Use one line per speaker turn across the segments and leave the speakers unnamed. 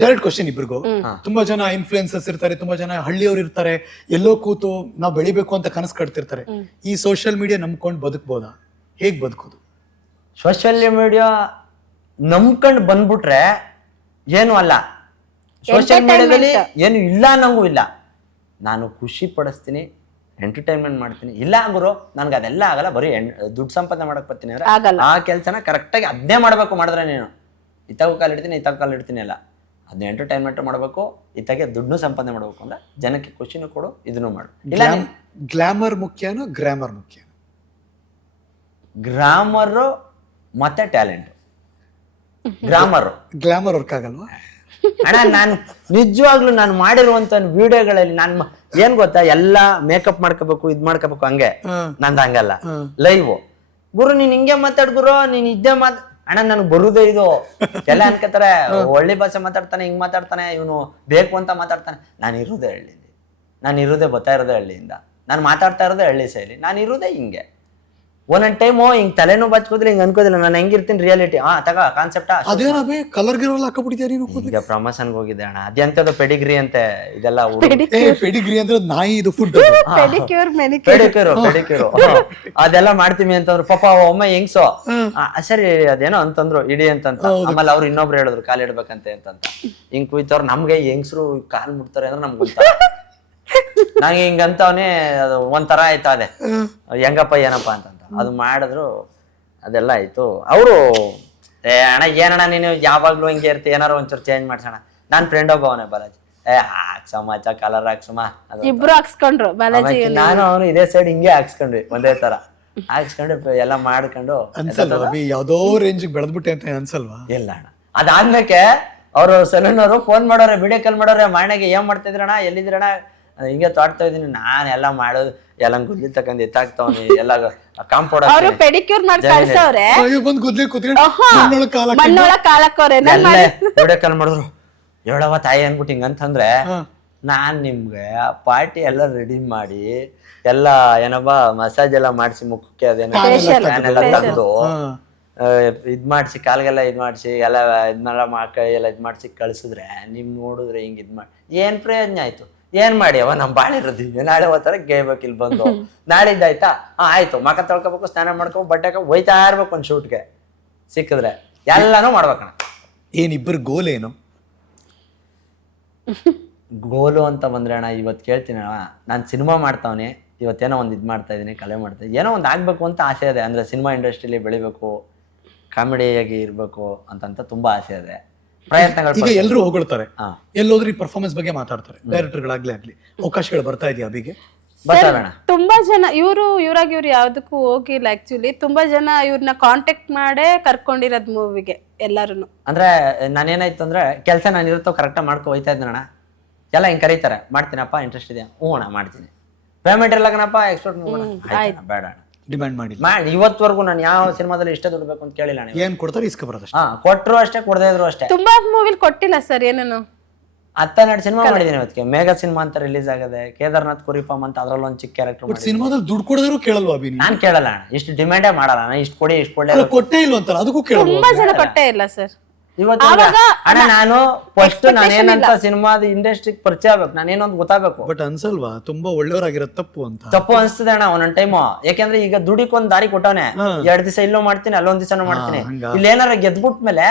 Direct question ಇಬ್ರಿಗೂ. ತುಂಬಾ ಜನ ಇನ್ಫ್ಲುಯೆನ್ಸರ್ಸ್ ಇರ್ತಾರೆ ತುಂಬಾ ಜನ ಹಳ್ಳಿಯವ್ರು ಇರ್ತಾರೆ ಎಲ್ಲೋ ಕೂತು ನಾವು ಬೆಳಿಬೇಕು ಅಂತ ಕನಸು ಕಟ್ತಿರ್ತಾರೆ. ಈ ಸೋಷಿಯಲ್ ಮೀಡಿಯಾ ನಂಬ್ಕೊಂಡು ಬದುಕ್ಬೋದಾ? ಹೇಗ್ ಬದುಕೋದು?
ಸೋಷಿಯಲ್ ಮೀಡಿಯಾ ನಂಬ್ಕೊಂಡು ಬಂದ್ಬಿಟ್ರೆ ಏನು ಅಲ್ಲ. ಸೋಷಿಯಲ್ ಮೀಡಿಯಾದಲ್ಲಿ ಏನು ಇಲ್ಲ ಅನ್ನಂಗೂ ಇಲ್ಲ. ನಾನು ಖುಷಿ ಪಡಿಸ್ತೀನಿ ಎಂಟರ್ಟೈನ್ಮೆಂಟ್ ಮಾಡ್ತೀನಿ. ಇಲ್ಲ ಗುರು ನನ್ಗೆ ಅದೆಲ್ಲ ಆಗಲ್ಲ. ಬರೀ ದುಡ್ಡು ಸಂಪಾದನೆ ಮಾಡಕ್ ಬರ್ತೀನಿ ಅಂದ್ರೆ
ಆಗಲ್ಲ.
ಆ ಕೆಲಸನ ಕರೆಕ್ಟಾಗಿ ಅದನ್ನೇ ಮಾಡಬೇಕು ಮಾಡಿದ್ರೆ ನೀನು. ಇತ್ತಾಗೂ ಕಾಲು ಇಡ್ತೀನಿ ಇತ್ತಾಗ ಕಾಲು ಇಡ್ತೀನಿ ಅಲ್ಲ. ಅದನ್ನ ಎಂಟರ್ಟೈನ್ಮೆಂಟ್ ಮಾಡಬೇಕು ಇತ್ತಾಗೆ ದುಡ್ಡು ಸಂಪಾದನೆ ಮಾಡಬೇಕು ಅಂದ್ರೆ ಜನಕ್ಕೆ ಖುಷಿನೂ ಕೊಡು ಇದನ್ನು ಮಾಡು. ಇಲ್ಲ
ಗ್ಲಾಮರ್ ಮುಖ್ಯನೋ ಗ್ರಾಮರ್ ಮುಖ್ಯ
ಗ್ರಾಮರ್ ಮತ್ತೆ ಟ್ಯಾಲೆಂಟ್ ಗ್ರಾಮರ್
ಗ್ಲಾಮರ್ ವರ್ಕ್ ಆಗಲ್ವಾ?
ಅಣ್ಣ ನಾನು ನಿಜವಾಗ್ಲೂ ನಾನು ಮಾಡಿರುವಂತ ವಿಡಿಯೋಗಳಲ್ಲಿ ನಾನು ಮ- ಏನ್ ಗೊತ್ತಾ? ಎಲ್ಲಾ ಮೇಕಪ್ ಮಾಡ್ಕೋಬೇಕು ಇದ್ ಮಾಡ್ಕೋಬೇಕು ಹಂಗೆ. ನಂದ ಹಂಗಲ್ಲ. ಲೈವ್ ಗುರು ನೀನ್ ಹಿಂಗೆ ಮಾತಾಡ್ ಗುರು ನೀನ್ ಇದ್ದೇ ಮಾತ್ ಅಣ್ಣ ನನಗೆ ಬರುದೇ ಇದು. ಎಲ್ಲ ಅನ್ಕೋತಾರೆ ಒಳ್ಳೆ ಭಾಷೆ ಮಾತಾಡ್ತಾನೆ ಹಿಂಗ್ ಮಾತಾಡ್ತಾನೆ ಇವನು ಬೇಕು ಅಂತ ಮಾತಾಡ್ತಾನೆ. ನಾನು ಇರೋದೇ ಹಳ್ಳಿಲಿ. ನಾನು ಇರೋದೇ ಬರ್ತಾ ಇರೋದೇ ಹಳ್ಳಿಯಿಂದ. ನಾನು ಮಾತಾಡ್ತಾ ಇರೋದೇ ಹಳ್ಳಿ ಶೈಲಿ. ನಾನು ಇರೋದೇ ಹಿಂಗೆ. ಒಂದೊಂದ್ ಟೈಮು ಹಿಂಗ್ ತಲೆನೂ ಬಚ್ಕೋದ್ರೆ ಹಿಂಗ್ ಅನ್ಕೋದಿಲ್ಲ. ನಾನು ಹೆಂಗಿರ್ತೀನಿ ರಿಯಾಲಿಟಿ ಹಾ ತಗ ಕಾನ್ಸೆಪ್ಟ್
ಅದೇನಬೇ ಕಲರ್ ಗಿರೋಲ್ಲ ಹಾಕಬಿಟ್ಟಿದ್ಯಾ ನೀನು
ಈಗ ಪ್ರಮೋಷನ್ ಹೋಗಿದ್ದೆ ಅಣ್ಣ. ಅದ್ಯಂತದ ಪೆಡಿಗ್ರಿ ಅಂತೆ ಇದೆಲ್ಲ
ಏ ಪೆಡಿಗ್ರಿ ಅಂದ್ರೆ ನಾಯಿ ಇದು ಫುಡ್
ಪೆಡಿಕ್ಯೂರ್
ಪೆಡಿಕ್ಯೂರ್ ಪೆಡಿಕ್ಯೂರ್ ಅದೆಲ್ಲ ಮಾಡ್ತೀನಿ ಅಂತಂದ್ರು. ಪಾಪ ಒಮ್ಮೆ ಹೆಂಗ್ಸು ಆ, ಸರಿ ಅದೇನೋ ಅಂತಂದ್ರು ಇಡಿ ಅಂತಂತ. ಆಮೇಲೆ ಅವ್ರು ಇನ್ನೊಬ್ರು ಹೇಳಿದ್ರು ಕಾಲ್ ಇಡ್ಬೇಕಂತೆ ಅಂತಂತ. ಹಿಂಗ್ ಕುಯ್ತವ್ರು ನಮ್ಗೆ ಹೆಂಗ್ಸ್ರು ಕಾಲ್ ಮುಟ್ತಾರೆ ಅಂದ್ರೆ ನಮ್ಗೆ ಗೊತ್ತ? ನಂಗೆ ಹಿಂಗಂತವನೇ ಅದು ಒಂಥರ ಆಯ್ತ ಅದೇ. ಹೆಂಗಪ್ಪ ಏನಪ್ಪ ಅಂತಂತ. ಅದು ಮಾಡಿದ್ರು ಅದೆಲ್ಲ ಆಯ್ತು. ಅವರು ಏ ಅಣ್ಣ ಏನಣ್ಣ ನೀನು? ಯಾವಾಗ್ಲೂ ಹಿಂಗೆ ಇರ್ತಿ ಏನಾರು ಒಂಚೂರು ಚೇಂಜ್ ಮಾಡ್ಸೋಣ. ನಾನ್ ಫ್ರೆಂಡ್ ಒಬ್ಬ ಅವನೇ ಬಾಲಾಜಿ. ಏ ಹಾಕ್ಸಮ್ಮ ಅಚ್ಚ ಕಲರ್ ಹಾಕ್ಸಮ್ಮ ಅದು
ಇಬ್ರು ಹಾಕ್ಸ್ಕೊಂಡ್ರು ಬಾಲಾಜಿ
ಆಮೇಲೆ ನಾನು ಅವನು ಇದೇ ಸೈಡ್ ಹಿಂಗೆ ಹಾಕ್ಸ್ಕೊಂಡ್ವಿ ಒಂದೇ ತರ. ಹಾಕ್ಸ್ಕೊಂಡು ಎಲ್ಲ ಮಾಡ್ಕೊಂಡು
ಅನ್ಸಲ್ವಾ ಯಾವ್ದೋ ರೇಂಜ್ ಬೆಳೆದ್ಬಿಟ್ಟೆ ಅಂತ ಅನ್ಸಲ್ವಾ?
ಇಲ್ಲ ಅಣ್ಣ. ಅದಾದ್ಮೇಕೆ ಅವರು ಸಲೂನ್ ಅವರು ಫೋನ್ ಮಾಡೋರೆ ವಿಡಿಯೋ ಕಾಲ್ ಮಾಡೋರೆ ಮಾಣೆಗೆ ಏನ್ ಮಾಡ್ತಿದ್ರಣ್ಣ ಎಲ್ಲಿದ್ರಣ್ಣ ಹಿಂಗೆ ತೋಡ್ತಾ ಇದೀನಿ ನಾನ್ ಎಲ್ಲ ಮಾಡೋದು ಎಲ್ಲ ಗುದ್ಲಿ ತಕೊಂಡ್ ಎತ್ತಾಕ್ತಾವನಿ ಎಲ್ಲ ಕಾಂಪೌಂಡ್
ಅವರು ಪೆಡಿಕ್ಯೂರ್ ಮಾಡಿ ಕಳ್ಸವ್ರೆ?
ಅಯ್ಯೋ ಬಂದ್ ಗುದ್ಲಿ ಕುತ್ಕೊಂಡು ಮಣ್ಣೊಳಗ್
ಕಾಲಕ್ಕವ್ರೆ
ವಿಡಿಯೋ ಕಾಲ್ ಮಾಡಿದ್ರು. ಹೇಳವ ತಾಯಿ ಅನ್ಬಿಟ್ಟು ಹಿಂಗಂತಂದ್ರೆ ನಾನ್ ನಿಮ್ಗೆ ಪಾರ್ಟಿ ಎಲ್ಲ ರೆಡಿ ಮಾಡಿ ಎಲ್ಲ ಏನಪ್ಪ ಮಸಾಜ್ ಎಲ್ಲ ಮಾಡಿಸಿ ಮುಖಕ್ಕೆ ಅದೇನೋ fan ಎಲ್ಲ ಇದ್ ಮಾಡಿಸಿ ಕಾಲ್ಗೆಲ್ಲ ಇದ್ ಮಾಡಿಸಿ ಎಲ್ಲ ಇದನ್ನೆಲ್ಲ ಮಾಡ್ಕೊಳ್ಳಿ ಎಲ್ಲ ಇದ್ ಮಾಡಿಸಿ ಕಳ್ಸಿದ್ರೆ ನಿಮ್ ನೋಡಿದ್ರೆ ಹಿಂಗ್ ಇದ್ ಮಾಡಿ ಏನ್ ಪ್ರಯೋಜನ ಆಯ್ತು? ಏನ್ ಮಾಡ್ಯವ ಅವ? ನಮ್ ಬಾಳೆ ಇರೋದಿದ್ವಿ ನಾಳೆ ಹೋಗ್ತಾರೆ ಗೇಯ್ಬೇಕು ಇಲ್ಲಿ ಬಂದು. ನಾಳಿದ್ದಾಯ್ತಾ ಹಾ ಆಯ್ತು? ಮಕ ತೊಳ್ಕೋಬೇಕು ಸ್ನಾನ ಮಾಡ್ಕೊ ಬಟ್ಟೆ ಹೋಯ್ತಾ ಒಯ್ತಾ ಇರ್ಬೇಕು ಒಂದ್ ಶೂಟ್ಗೆ. ಸಿಕ್ಕಿದ್ರೆ. ಎಲ್ಲಾನು ಮಾಡ್ಬೇಕಣ್ಣ
ಏನ್ ಇಬ್ಬರು ಗೋಲ್ ಏನು?
ಗೋಲು ಅಂತ ಬಂದ್ರೆ ಅಣ್ಣ ಇವತ್ತು ಕೇಳ್ತೀನಿ ಅಣ್ಣ. ನಾನು ಸಿನಿಮಾ ಮಾಡ್ತಾವನೆ. ಇವತ್ತೇನೋ ಒಂದು ಇದು ಮಾಡ್ತಾ ಇದ್ದೀನಿ ಕಲೆ ಮಾಡ್ತಾ ಇದ್ದೀನಿ ಏನೋ ಒಂದು ಆಗಬೇಕು ಅಂತ ಆಸೆ ಇದೆ. ಅಂದರೆ ಸಿನಿಮಾ ಇಂಡಸ್ಟ್ರಿಲಿ ಬೆಳಿಬೇಕು ಕಾಮಿಡಿಯಾಗಿ ಇರಬೇಕು ಅಂತಂತ ತುಂಬ ಆಸೆ ಇದೆ. ಪ್ರಯತ್ನಗಳು
ಈಗ ಎಲ್ರು ಹೊಗಳ್ತಾರೆ. ಎಲ್ಲೋದ್ರೆ ಈ ಪರ್ಫಾರ್ಮೆನ್ಸ್ ಬಗ್ಗೆ ಮಾತಾಡ್ತಾರೆ. ಡೈರೆಕ್ಟರ್ಗಳಾಗ್ಲೇ ಆಗ್ಲಿ ಅವಕಾಶಗಳು ಬರ್ತಾ ಇದೆಯಾ ಅಭಿಗೆ?
ತುಂಬಾ ಜನ ಇವರು ಇವರಾಗಿ ಇವ್ರು ಯಾವ್ದಕ್ಕೂ ಹೋಗಿಲ್ಲ ಆಕ್ಚುಲಿ ತುಂಬಾ ಜನ ಇವ್ರನ್ನ ಕಾಂಟ್ಯಾಕ್ಟ್ ಮಾಡೇ ಕರ್ಕೊಂಡಿರೋದ್ ಮೂವಿಗೆ ಎಲ್ಲಾರು
ಅಂದ್ರೆ ನಾನೇನಾಯ್ತು ಅಂದ್ರೆ ಕೆಲಸ ನಾನು ಇರುತ್ತೋ ಕರೆಕ್ಟಾಗಿ ಮಾಡ್ಕೊ ಹೋಯ್ತಾ ಇದ್ದಣ ಎಲ್ಲ ಹಿಂಗೆ ಕರೀತಾರೆ. ಮಾಡ್ತೀನಪ್ಪ ಇಂಟ್ರೆಸ್ಟ್ ಇದೆಯಾ? ಹ್ಞೂ ಅಣ್ಣ ಮಾಡ್ತೀನಿ. ಪೇಮೆಂಟ್ ಕಣಪ್ಪ ಎಕ್ಸ್ಪೋರ್ಟ್ ಬೇಡ ಅಣ್ಣ.
ಡಿಮ್ಯಾಂಡ್ ಮಾಡಿ
ಮಾಡಿ ಇವತ್ತವರೆಗೂ ನಾನು ಯಾವ ಸಿನಿಮಾದಲ್ಲಿ ಇಷ್ಟ ದುಡ್ಬೇಕು ಅಂತ ಕೇಳಿಲ್ಲ ನೀವು.
ಏನ್ ಕೊಡ್ತಾರೆ ಇಸ್ಕ ಬರೋದಷ್ಟೇ.
ಹಾ ಕೊಟ್ಟರು ಅಷ್ಟೇ ಕೊಡದೇ ಇದ್ರು ಅಷ್ಟೇ.
ತುಂಬಾ ಮೂವಿಲ್ ಕೊಟ್ಟಿಲ್ಲ ಸರ್ ಏನೇನು?
ಹತ್ತೆರಡು ಸಿನಿಮಾ ಮಾಡಿದ್ದೀನಿ ಇವತ್ತಿಗೆ. ಮೇಘ ಸಿನಿಮಾ ಅಂತ ರಿಲೀಸ್ ಆಗದೆ. ಕೇದಾರ್ನಾಥ್ ಕುರಿಪಾಮ್ ಅಂತ ಅದ್ರಲ್ಲಿ ಒಂದು ಚಿಕ್ಕ ಕ್ಯಾರೆಕ್ಟರ್
ಬಟ್ ಸಿನಿಮಾದಲ್ಲಿ ದುಡ್ಡು ಕೊಡೋದ್ರು ಕೇಳಲ್ವಾ ಅಭಿ ನಾನು
ಕೇಳಲ್ಲ. ಅಣ್ಣ ಇಷ್ಟು ಡಿಮ್ಯಾಂಡೇ ಮಾಡಲ್ಲ. ನಾನು ಇಷ್ಟು ಕೊಡಿ ಇಷ್ಟು ಕೊಡಿ
ಕೊಟ್ಟೇ ಇಲ್ಲ ಅಂತಾರೆ ಅದಕ್ಕೂ ಕೇಳಲ್ವಾ
ತುಂಬಾ ಜನ ಕೊಟ್ಟೇ ಇಲ್ಲ ಸರ್.
ಇವತ್ತು
ಆವಾಗ
ಅಣ್ಣ ನಾನು ಫಸ್ಟ್
expectation
ನಾನೇನಂತ ಸಿನಿಮಾದ ಇಂಡಸ್ಟ್ರಿಗೆ ಪರಿಚಯ ಆಗ್ಬೇಕು. ನಾನೇನೊಂದು ಗೊತ್ತಾಗಬೇಕು.
ಬಟ್ ಅನ್ಸಲ್ವಾ ತುಂಬಾ ತಪ್ಪು ಅಂತ.
ತಪ್ಪು ಅನ್ಸ್ತದೆ ಅಣ್ಣ ಒಂದೊಂದ್ ಟೈಮು ಯಾಕೆಂದ್ರೆ ಈಗ ದುಡಿಕ್ ಒಂದ್ ದಾರಿ ಕೊಟ್ಟವನೆ. ಎರಡ್ ದಿವಸ ಇಲ್ಲೂ ಮಾಡ್ತೀನಿ ಅಲ್ಲೊಂದ್ ದಿವಸನೂ ಮಾಡ್ತೀನಿ. ಇಲ್ಲಿ ಏನಾರ ಗೆದ್ಬಿಟ್ ಮೇಲೆ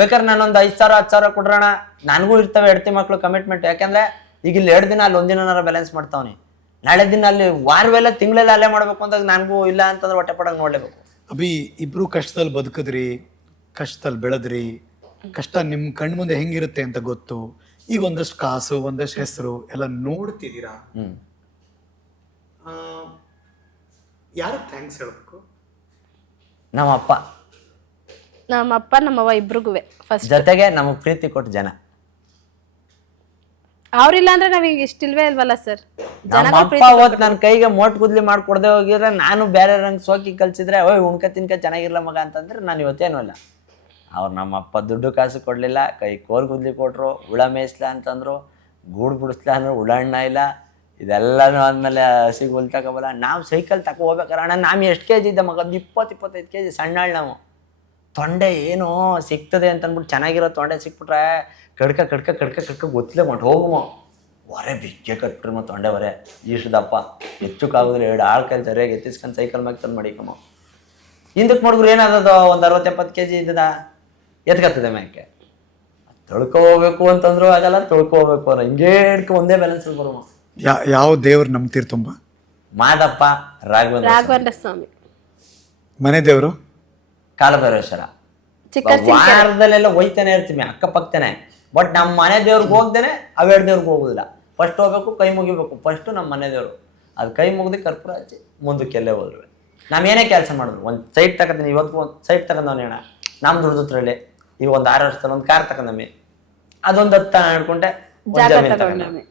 ಬೇಕಾದ್ರೆ ನಾನೊಂದ್ ಐದ್ ಸಾವಿರ ಹತ್ತು ಸಾವಿರ ಕೊಡ್ರಣ ನನಗೂ ಇರ್ತವೆ ಹೆಡ್ತಿ ಮಕ್ಳು ಕಮಿಟ್ಮೆಂಟ್ ಯಾಕಂದ್ರೆ ಈಗ ಇಲ್ಲಿ ಎರಡು ದಿನ ಅಲ್ಲಿ ಒಂದಿನ ಬ್ಯಾಲೆನ್ಸ್ ಮಾಡ್ತಾವನಿ. ನಾಳೆ ದಿನ ಅಲ್ಲಿ ವಾರವೆಲ್ಲ ತಿಂಗಳೆಲ್ಲ ಅಲ್ಲೇ ಮಾಡ್ಬೇಕು ಅಂತ ನನಗೂ ಇಲ್ಲ ಅಂತಂದ್ರೆ ಹೊಟ್ಟೆ ಪಡಂಗ್ ನೋಡ್ಲೇಬೇಕು.
ಅಭಿ ಇಬ್ರು ಕಷ್ಟದಲ್ಲಿ ಬದುಕಿದ್ರಿ. ಕಷ್ಟದಲ್ಲಿ ಬೆಳೆದ್ರಿ ಕಷ್ಟ ನಿಮ್ ಕಣ್ ಮುಂದೆ ಹೆಂಗಿರುತ್ತೆ ಅಂತ ಗೊತ್ತು. ಈಗ ಒಂದಷ್ಟು ಕಾಸು ಒಂದಷ್ಟು ಹೆಸರು ಎಲ್ಲ ನೋಡ್ತಿದ್ದೀರಾ?
ಹ್ಮ್.
ಯಾರು ಥ್ಯಾಂಕ್ಸ್ ಹೇಳಬೇಕು?
ನಮ್ಮ ಅಪ್ಪ
ನಮ್ಮ ಅಪ್ಪ ನಮ್ಮವ್ವ ಇಬ್ರಿಗುವೆ ಫಸ್ಟ್
ಜೊತೆಗೆ ನಮಗೆ ಪ್ರೀತಿ ಕೊಟ್ಟ ಜನ.
ಅವ್ರಿಲ್ಲ ಅಂದ್ರೆ ನಾವ್ ಈಗ ಇಷ್ಟಿಲ್ವೇ ಇಲ್ವಲ್ಲ ಸರ್
ನಮ್ಮ ಅಪ್ಪ ಅವತ್ತು ನನ್ನ ಕೈಗೆ ಮೋಟ್ ಕುದ್ಲಿ ಮಾಡ್ಕೊಡ್ದೆ ಹೋಗಿದ್ರೆ ನಾನು ಬೇರೆ ರಂಗ್ ಸೋಕಿ ಕಲ್ಸಿದ್ರೆ ಓಯ್ ಉಣ್ಕ ತಿನ್ಕ ಚೆನ್ನಾಗಿರ್ಲ ಮಗ ಅಂತಂದ್ರೆ ನಾನು ಇವತ್ತೇನು ಇಲ್ಲ. ಅವ್ರು ನಮ್ಮಪ್ಪ ದುಡ್ಡು ಕಾಸು ಕೊಡಲಿಲ್ಲ, ಕೈ ಕೋರ್ ಗುದ್ಲಿ ಕೊಟ್ರು, ಹುಳ ಮೇಯಿಸ್ಲ ಅಂತಂದರು, ಗೂಡು ಬಿಡಿಸ್ಲ ಅಂದ್ರೆ ಹುಳ ಹಣ್ಣ ಇಲ್ಲ. ಇದೆಲ್ಲನೂ ಆದ್ಮೇಲೆ ಹಸಿಗೆ ಹುಲ್ ತಗೋಬಲ್ಲ. ನಾವು ಸೈಕಲ್ ತಗೋ ಹೋಗ್ಬೇಕಾರೆ ಅಣ್ಣ, ನಾವು ಎಷ್ಟು ಕೆ ಜಿ ಇದ್ದ ಮಗ? ಇಪ್ಪತ್ತು ಇಪ್ಪತ್ತೈದು ಕೆ ಜಿ ಸಣ್ಣ ನಾವು. ತೊಂಡೆ ಏನೋ ಸಿಗ್ತದೆ ಅಂತ ಅಂದ್ಬಿಟ್ಟು ಚೆನ್ನಾಗಿರೋ ತೊಂಡೆ ಸಿಕ್ಬಿಟ್ರೆ ಕಡ್ಕ ಕಡ್ಕ ಕಡ್ಕ ಕಡ್ಕ ಗೊತ್ತಿಲ್ಲ ಮಾಡಿ ಹೋಗುವ. ಹೊರೆ ಕಟ್ಟ್ರು ಮತ್ತೆ ತೊಂಡೆ ಹೊರೆ. ಇಷ್ಟು ದಪ್ಪ ಎರಡು ಆಳು ಕೈ ಸರಿಯಾಗಿ ಎತ್ತಿಸ್ಕೊಂಡು ಸೈಕಲ್ ಮ್ಯಾಗ ತಂದು ಮಾಡಿಕಮ್ಮ ಹಿಂದಕ್ಕೆ ಮಾಡಿದ್ರು ಏನಾದದು ಒಂದು ಅರವತ್ತೆಪ್ಪತ್ತು ಕೆ ಜಿ ಇದ್ದದ? ಎತ್ಕತ್ತದೆ ಮ್ಯಾಕೆ ತೊಳ್ಕೊ ಹೋಗ್ಬೇಕು ಅಂತಂದ್ರು ಆಗಲ್ಲ ತೊಳ್ಕೊ ಹೋಗ್ಬೇಕು ಹಿಂಗೆ ಹಿಂಗೇ ಹಿಡ್ಕೊ ಒಂದೇ ಬ್ಯಾಲೆನ್ಸ್ ಬರುವ.
ಯಾ- ಯಾವ ದೇವ್ರು ನಂಬ್ತೀರಿ ತುಂಬ?
ಮಾದಪ್ಪ ರಾಘವೇಂದ್ರ
ರಾಘವೇಂದ್ರ ಸ್ವಾಮಿ.
ಮನೆ ದೇವರು?
ಕಾಲಭೈರೇಶ್ವರ.
ಚಿಕ್ಕ
ವಾರದಲ್ಲೆಲ್ಲ ಹೋಯ್ತಾನೆ ಇರ್ತೀವಿ ಅಕ್ಕಪಕ್ಕನೆ. ಬಟ್ ನಮ್ಮ ಮನೆ ದೇವ್ರಿಗೆ ಹೋಗ್ದೇನೆ ಅವೆರಡು ದೇವ್ರಿಗೆ ಹೋಗುದಿಲ್ಲ. ಫಸ್ಟ್ ಹೋಗ್ಬೇಕು ಕೈ ಮುಗಿಬೇಕು. ಫಸ್ಟ್ ನಮ್ಮ ಮನೆ ದೇವ್ರು. ಅದು ಕೈ ಮುಗಿದು ಕರ್ಪೂರ ಹಚ್ಚಿ ಮುಂದಕ್ಕೆಲ್ಲೇ ಹೋದ್ರು. ನಾವೇನೇ ಕೆಲಸ ಮಾಡಿದ್ರು ಒಂದು ಸೈಟ್ ತಗೋತೀನಿ ಇವತ್ತು ಒಂದು ಸೈಟ್ ತಗೊಂಡವನೇ ಅಣ್ಣ. ನಮ್ಮ ದುಡ್ದತ್ರಲ್ಲಿ ಈಗ ಒಂದು ಆರು ವರ್ಷ ಒಂದು ಕಾರ್ ತಕೊಂಡಮ್ಮಿ ಅದೊಂದು ಹತ್ತು ಅನ್ಕೊಂಡೆ
ಜಾಗ ತಗೊಂಡಮ್ಮಿ.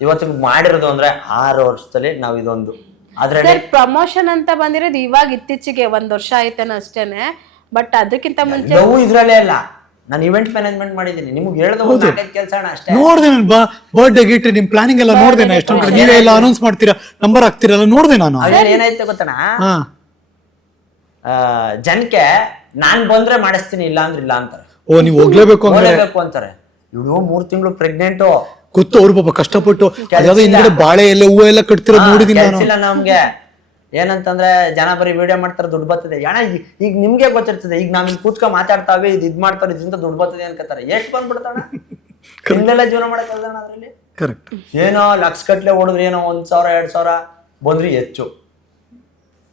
ಇವತ್ತಿಗೆ ಮಾಡಿರೋದು ಅಂದ್ರೆ ಆರು ವರ್ಷದಲ್ಲಿ ನಾವು ಇದೊಂದು. ಆದ್ರೆ
ಸರ್ ಪ್ರಮೋಷನ್ ಅಂತ ಬಂದಿರೋದು ಇವಾಗ ಇತ್ತೀಚೆಗೆ ಒಂದ್ ವರ್ಷ ಆಯ್ತೇನೋ ಅಷ್ಟೇನೆ. ಬಟ್ ಅದಕ್ಕಿಂತ ಮುಂಚೆ
ನಾವು ಇದ್ರಲ್ಲೇ ಅಲ್ಲ. ನಾನು ಇವೆಂಟ್ ಮ್ಯಾನೇಜ್ಮೆಂಟ್ ಮಾಡಿದ್ದೀನಿ. ನಿಮ್ಗೆ ಹೇಳಿದ ಒಂದು ನಾಲ್ಕೈದು ಕೆಲಸ ಅಷ್ಟೇ.
ನೋಡ್ದೆ ನಾನು ಬಾ ಬರ್ಡೇ ಗಿಟ್ ನಿಮ್ ಪ್ಲಾನಿಂಗ್ ಎಲ್ಲ ನೋಡ್ದೆ ನಾನು ಎಷ್ಟೊಂದ್ ಕಡೆ ನೀವೇ ಎಲ್ಲ ಅನೌನ್ಸ್ ಮಾಡ್ತೀರಾ? ನಂಬರ್ ಹಾಕ್ತಿರಲ್ಲ ನೋಡ್ದೆ ನಾನು.
ಏನಾಯ್ತು ಗೊತ್ತಣ
ಹಾ.
ಜನಕ್ಕೆ ನಾನ್ ಬಂದ್ರೆ ಮಾಡಿಸ್ತೀನಿ ಇಲ್ಲ ಅಂದ್ರೆ ಇಲ್ಲ ಅಂತಾರೆ.
ಓ ನೀವು ಹೋಗ್ಲೇಬೇಕು ಅಂದ್ರೆ
ಹೋಗ್ಲೇಬೇಕು ಅಂತಾರೆ. ಇವಳು ಮೂರ್ ತಿಂಗಳು ಪ್ರೆಗ್ನೆಂಟು
ಗೊತ್ತು ಅವ್ರು ಪಾಪ ಕಷ್ಟಪಟ್ಟು ಅದ್ಯಾವ್ದೋ ಹಿಂದ್ಗಡೆ ಬಾಳೆ ಎಲ್ಲ ಹೂವು ಎಲ್ಲ ಕಟ್ತಿರೋ ನೋಡಿದೀನಿ ನಾನು.
ಕೆಲ್ಸಿಲ್ಲ ನಮ್ಗೆ. ಏನಂತಂದ್ರೆ ಜನ ಬರೀ ವಿಡಿಯೋ ಮಾಡ್ತಾರೆ ದುಡ್ಡು ಬರ್ತದೆ. ಅಣ್ಣ ಈಗ- ಈಗ ನಿಮ್ಗೆ ಗೊತ್ತಿರ್ತದೆ ಈಗ ನಾವ್ ಇಲ್ಲಿ ಕೂತ್ಕೊಂಡ್ ಮಾತಾಡ್ತಾವೆ ಇದು ಇದ್ ಮಾಡ್ತಾರೆ ಇದ್ರಿಂದ ದುಡ್ಡು ಬರ್ತದೆ ಅನ್ಕೋತಾರೆ ಎಷ್ಟು ಬಂದ್ಬಿಡ್ತಾಣ? ಹಿಂದೆಲ್ಲ ಜೀವನ ಮಾಡಕ್ಕೆ ಅದ್ರಲ್ಲಿ?
ಕರೆಕ್ಟ್
ಏನೋ ಲಕ್ಷ ಕಟ್ಲೆ ಹೊಡೆದ್ರೆ ಏನೋ ಒಂದ್ ಸಾವಿರ ಎರಡ್ ಸಾವಿರ ಬಂದ್ರೆ ಹೆಚ್ಚು.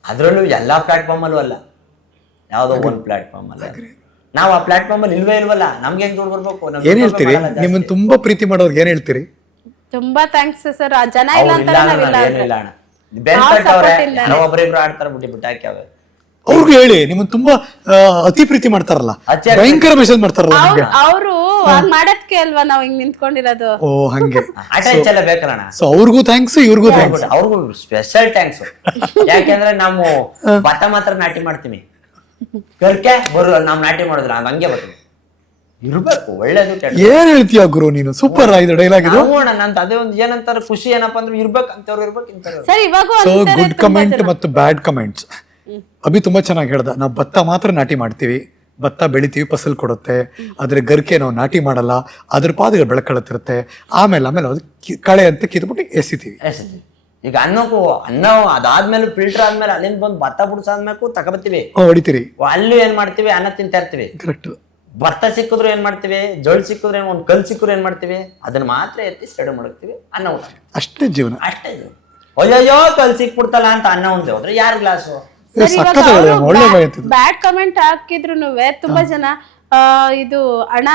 ಅದ್ರಲ್ಲೂ ಎಲ್ಲಾ ಪ್ಲಾಟ್ಫಾರ್ಮ್ ಅಲ್ಲೂ ಅಲ್ಲ. ಯಾವ್ದೋ ಒಂದ್ ಪ್ಲಾಟ್ಫಾರ್ಮ್ ಅಲ್ಲ. ನಾವು ಆ ಪ್ಲಾಟ್ಫಾರ್ಮ್ ಅಲ್ಲಿ ಇಲ್ವೇ ಇಲ್ವಲ್ಲ ನಮ್ಗೆ ಹೆಂಗ್ ದುಡ್ಡು ಬರ್ಬೇಕು?
ಏನ್ ಹೇಳ್ತೀರಿ? ನಿಮ್ಮನ್ನ ತುಂಬಾ ಪ್ರೀತಿ ಮಾಡೋರ್ಗೆ ಏನ್ ಹೇಳ್ತೀರಿ?
ತುಂಬಾ ಥ್ಯಾಂಕ್ಸ್ ಸರ್. ಆ ಜನ ಇಲ್ಲ ಅಂತ ನಾವಿಲ್ಲ
ಏನಿಲ್ಲ ಅಣ್ಣ. ಬೆನ್
ನಾವ್
ಕಟ್ಟವ್ರೆ
support ಇಂದಾನೆ.
ಆಡ್ತಾರೆ ಬಿಟ್ಟು ಬಿಟ್ಟು ಹಾಕ್ಯಾವೆ
ಅವ್ರಿಗೂ ಹೇಳಿ ನಿಮ್ಮನ್ನ ತುಂಬಾ ಆ, ಅತಿ ಪ್ರೀತಿ ಮಾಡ್ತಾರಲ್ಲ. ಭಯಂಕರ ಮೆಸೇಜ್ ಮಾಡ್ತಾರಲ್ಲ
ಅವ್ರು
ನಿಮ್ಗೆ.
ಅವರು ಮಾಡೋದಕ್ಕೆ ಮಾಡದ್ಕೆ ಅಲ್ವಾ ನಾವ್ ಹಿಂಗ್ ನಿಂತ್ಕೊಂಡಿರೋದು?
ಓ ಹಂಗೆ.
ಅಟ್ಯಾಚ್ ಎಲ್ಲ ಬೇಕಲ್ಲ
ಸೊ ಅವ್ರಿಗೂ ಥ್ಯಾಂಕ್ಸ್ ಇವ್ರಿಗೂ ಥ್ಯಾಂಕ್ಸ್
ಅವ್ರಿಗೂ ಸ್ಪೆಷಲ್ ಥ್ಯಾಂಕ್ಸ್ ಯಾಕೆಂದ್ರೆ ನಾವು ಭತ್ತ ಮಾತ್ರ ನಾಟಿ ಮಾಡ್ತೀವಿ. ಕರ್ಕೆ ಬರು ನಾವು ನಾಟಿ ಮಾಡಿದ್ರ ನಾವ್ ಹಂಗೆ ಬರ್ತದೆ. ಇರ್ಬೇಕು ಒಳ್ಳೇದು.
ಏನ್ ಹೇಳ್ತೀಯ ಗುರು ನೀನು? ಸೂಪರ್ ಇದು ಡೈಲಾಗ್ ಇದು.
ನೋಡೋಣ ಅಂತ ನಂತ ಅದೇ ಒಂದು ಏನಂತಾರೆ ಖುಷಿ ಏನಪ್ಪ ಅಂದ್ರೆ ಇರ್ಬೇಕು ಅಂತವ್ರು ಇರ್ಬೇಕು ಇಂಥವ್ರು
ಸರ್ ಇವಾಗೂ
ಸೊ ಗುಡ್ ಕಮೆಂಟ್ ಮತ್ತು ಬ್ಯಾಡ್ ಕಮೆಂಟ್ಸ್ ಅಭಿ ತುಂಬಾ ಚೆನ್ನಾಗಿ ಹೇಳ್ದ. ನಾವು ಭತ್ತ ಮಾತ್ರ ನಾಟಿ ಮಾಡ್ತೀವಿ. ಭತ್ತ ಬೆಳಿತೀವಿ ಫಸಲ್ ಕೊಡುತ್ತೆ. ಅದ್ರ ಗರ್ಕೆ ನಾವು ನಾಟಿ ಮಾಡಲ್ಲ. ಅದ್ರ ಪಾದಗಳು ಬೆಳಕಳತಿರುತ್ತೆ ಆಮೇಲೆ ಆಮೇಲೆ ಅದು ಕಿ- ಕಳೆ ಅಂತ ಕಿತ್ಬಿಟ್ಟು ಎಸಿತೀವಿ.
ಎಸೆತಿ. ಈಗ ಅನ್ನಕ್ಕೂ ಅನ್ನ ಅದಾದ್ಮೇಲೆ ಫಿಲ್ಟರ್ ಆದ್ಮೇಲೆ ಅಲ್ಲಿಂದ ಬಂದು ಭತ್ತ ಬಿಡ್ಸಾದ್ಮೇಲೆ ತಗೊಬತ್ತೀವಿ.
ಓ, ಹೊಡಿತೀರಿ.
ಅಲ್ಲಿ ಏನ್ ಮಾಡ್ತೀವಿ? ಅನ್ನ ತಿಂತಾ ಇರ್ತೀವಿ.
ಕರೆಕ್ಟ್
ಭತ್ತ ಸಿಕ್ಕಿದ್ರು ಏನ್ ಮಾಡ್ತೀವಿ? ಜೋಳ ಸಿಕ್ಕಿದ್ರೆ ಒಂದು ಒಂದ್ ಕಲ್ ಸಿಕ್ಕಿದ್ರು ಏನ್ ಮಾಡ್ತೀವಿ? ಅದನ್ನ ಮಾತ್ರ ಎತ್ತಿ ಸ್ಟೆಡ್ ಮಾಡ್ತೀವಿ ಅನ್ನ
ಅಷ್ಟೇ ಜೀವನ.
ಅಷ್ಟೇ ಜೀವನ. ಅಯ್ಯಯ್ಯೋ ಕಲ್ ಸಿಕ್ಬಿಡ್ತಲ್ಲ ಅಂತ ಅನ್ನ ಉಂಡೆ ಹೋದ್ರೆ ಯಾರ್ ಗ್ಲಾಸು
ಒಳ್ಳೆ ಮಾಹಿತಿ
ಬ್ಯಾಡ್ ಕಮೆಂಟ್ ಹಾಕಿದ್ರು ತುಂಬಾ ಜನ ಇದು ಅಣ್ಣ